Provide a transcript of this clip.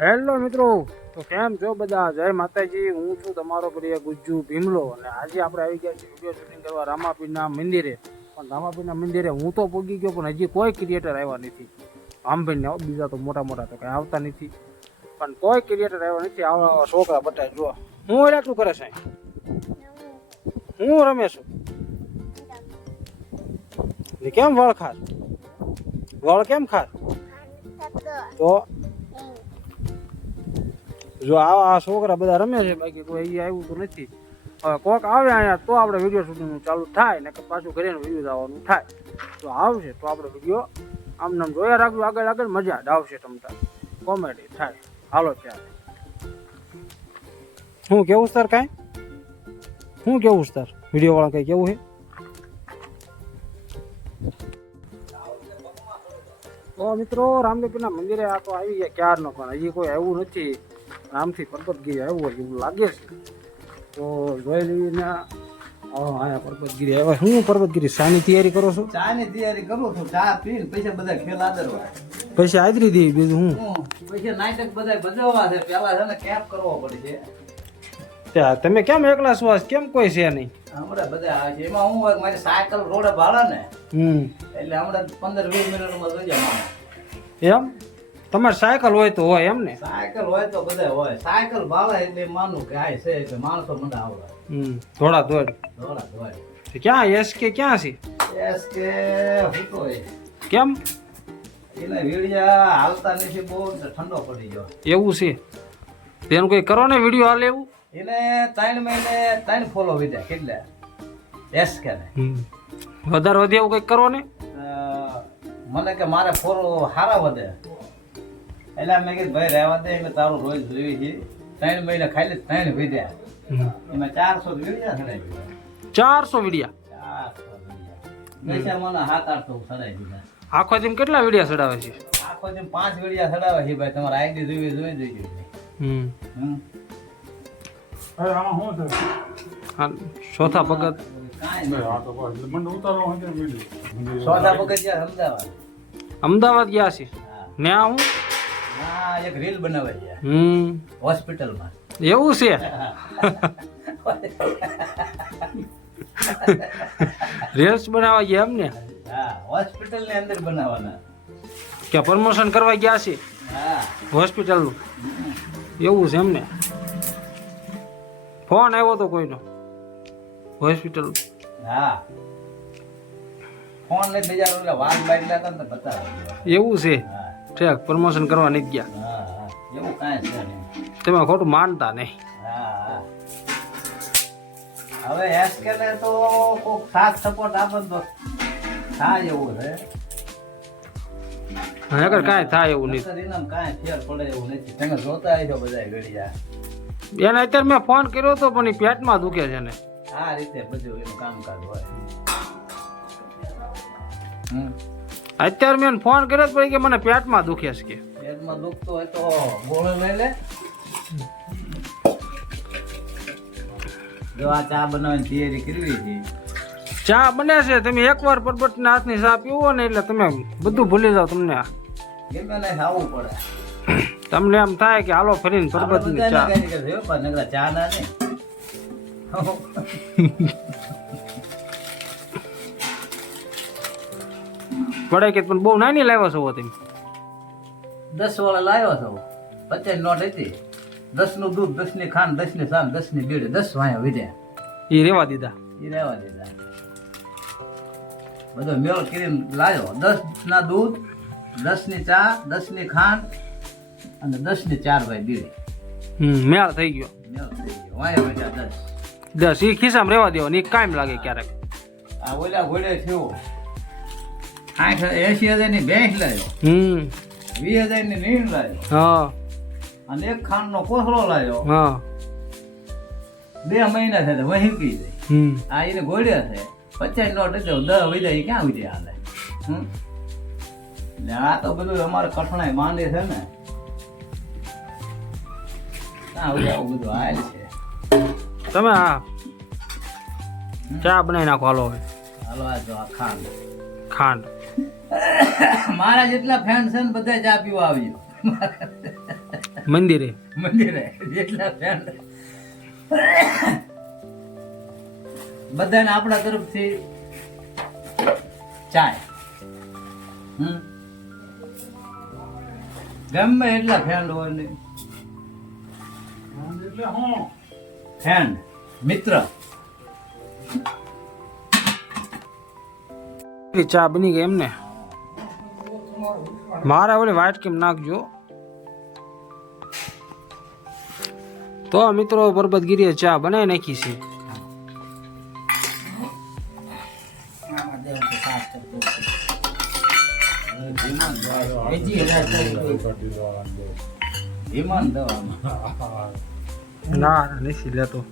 Hello મિત્રો તો કેમ છો બધા? જય માતાજી હું છું તમારો પ્રિય ગુજ્જુ ભીમલો. અને આજે આપણે આવી ગયા છીએ વીડિયો શૂટિંગ કરવા રામાપીરના મંદિરે. પણ રામાપીરના મંદિરે હું તો પહોંચી ગયો પણ હજી કોઈ ક્રિએટર આવ્યા નથી. આંભાઈને હો, બીજા તો મોટા મોટા તો કંઈ આવતા નથી. પણ કોઈ ક્રિએટર આવ્યા નથી આવા છોકરા બધા જો હું એટલે શું કરે છે? હું રમે છું? કેમ વળ ખાસ? વળ કેમ ખાસ? તો જો આવા આ છોકરા બધા રમે છે, બાકી કોઈ અહીંયા આવ્યું તો નથી. હવે કોક આવે અહીંયા તો આપણે વીડિયો શૂટિંગનું ચાલુ થાય ને પાછું ઘરે વીડિયો આવવાનું થાય. તો આવશે તો આપણે વીડિયો આમ નામ જોયા રાખજો, આગળ આગળ મજા આવશે તમતા કોમેડી થાય. હાલો ત્યારે. શું કેવું સર કાંઈ? હું કેવું સર વીડિયો વાળા કંઈ કેવું છે? તો મિત્રો રામદેવપીરના મંદિરે આ તો આવી ગયા, ક્યારનો પણ. હજી કોઈ આવ્યું નથી. આમથી પર્વતગીરી આવ્યું એવું લાગે છે. તો જોઈ લઈને અહીંયા પર્વતગીરી આવ્યા. હું પર્વતગીરી શાની તૈયારી કરો છો? ચાની તૈયારી કરું છું. ચા પીને પૈસા બધા ખેલ આદરવા. પૈસા આદરી દે બીજું હું? પછી નાટક બધા ભજવવા છે. પેલા છે ને કેપ કરવો પડશે. ત્યાં તમે કેમ એકલા શ્વાસ કેમ કોઈ છે નહીં? હમણાં બધા આવે છે. એમાં હું મારી સાયકલ રોડે ભાડે ને. હમ. એટલે હમણાં પંદર વીસ મિનિટમાં જોઈ જાય એમ? તમારે સાયકલ હોય તો હોય એમ ને? સાયકલ હોય તો બધા હોય. સાયકલ ભાવે એટલે માનું કે આ છે એટલે માણસો મને આવડે. હમ થોડા દોડ થોડા દોડ ક્યાં એસ કે ક્યાં છે? એસ કે હું તો. કેમ? એને વીડિયા હાલતા નથી બહુ ઠંડો પડી ગયો. એવું છે. તેનું કોઈ કરો ને વીડિયો હાલ એવું? એને ત્રણ મહિને ત્રણ ફોલો વિદ્યા કેટલા? એસ કે હમ. વધારે વધે એવું કંઈક કરો ને? મને કે મારે ફોલો સારા વધે. એટલે મેં કીધું ભાઈ રહેવા દે એટલે તારું રોજ જોઈએ છે. ત્રણ મહિને ખાલી ત્રણ હમ. એમાં ચારસો વિડિયા સડાઈ દીધા. ચારસો વીડિયા ચારસો પૈસા મને સાત આઠસો સડાઈ દીધા. આખો તેમ કેટલા વીડિયા ચડાવે છે? આખો જેમ પાંચ વીડિયા સડાવે છે ભાઈ. તમારે આઈડી જોઈએ જોઈ જોઈએ હમ. હમ. હા, ચોથા ભગત કાંઈ નહીં સોદા પગથિયા અમદાવાદ. અમદાવાદ ગયા છે? ને હું? હા એક રીલ બનાવાઈ છે હમ. હોસ્પિટલમાં. એવું છે? રીલ્સ બનાવવા ગયા એમ ને? હા હોસ્પિટલની અંદર બનાવવાના. કે પ્રમોશન કરવા ગયા છે? હા. હોસ્પિટલનું? એવું છે એમ ને? ફોન આવ્યો તો કોઈનો? હોસ્પિટલ. હા. ફોન લઈ બીજા લેતા ને બતાવે. એવું છે? હા. ઠેક પ્રમોશન કરવા નહીં ગયા. તમે ખોટું માનતા નહીં. હવે એસકે ને તો કોક સાથ સપોર્ટ આપે તો થાય એવું છે. કાંઈ થાય એવું નહીં. કાંઈ ફેર પડે એવું નથી. તમે જોતા હશો બધા વિડીયા એને અત્યારે મેં ફોન કર્યો તો પણ એ પેટમાં દુખે છે ને આ રીતે બધું એનું કામકાજ હોય. હમ. અત્યારે મેં ફોન કર્યો પછી કે મને પેટમાં દુખે છે કે. પેટમાં દુખતું હોય તો ગોળો લઈ લે. જો આ ચા બનાવવાની તૈયારી કરવી છે. ચા બને છે તમે એકવાર પરબતના હાથની ચા પીવો ને એટલે તમે બધું ભૂલી જાઓ તમને. ગમે ને ખાવું પડે. તમને એમ થાય કે હાલો ફરીને આપણે પરબતની ચા. ચા ના નહીં. પડે કે પણ બહુ નાની લાવ્યા છો તમે દસ વાળા લાવ્યો છો. પચાસ નોટ હતી. દસનું દૂધ દસની ખાંડ દસની સાન દસની બીડી દસ વાયા વિધ્યા. એ રેવા દીધા? એ રહેવા દીધા. બધો મેળ કરીને લાવ્યો. દસ ના દૂધ દસની ચા દસની ખાંડ અને દસની ચાર ભાઈ બીડી. હમ મેળ થઈ ગયો. મેળ થઈ ગયો. વાયા વિધ્યા દસ. દસ એ ખિસ્સામાં રેવા દેવો ને કાયમ લાગે ક્યારેક. આ ઓલા ઘોડે થયો. આઠ એસી હજારની ભેંસ લાવ્યો. હમ. વીસ હજારની નીણ લાવ્યો. હા. અને એક ખાંડ નો કોથળો લાવ્યો. હા. બે મહિના થયા વહી પી જાય આ એને ગોળ્યા છે. પચાસ નોટ હતો દસ વૈદા એ ક્યાં ઉડી હાલે? ને આ તો બધું અમારે કઠણાઈ માંડે છે ને. આવું બધું હાલ છે? તમે હા ચા બનાવી નાખો હાલો હાલો આ જો આ ખાંડ. ખાંડ. મારા જેટલા ફેન છે ને બધા ચા પીવા આવજો મંદિરે? મંદિરે જેટલા ફેન બધાને આપણા તરફથી ચાય. હમ? ગમે એટલા ફેન હોય ને. ફેન મિત્ર. ચા બની ગઈ એમને. મારા વળી વાઇટ કેમ નાખજો. તો મિત્રો પરબતગીરીએ ચા બનાવી નાખી છે. ના, નથી લેતો.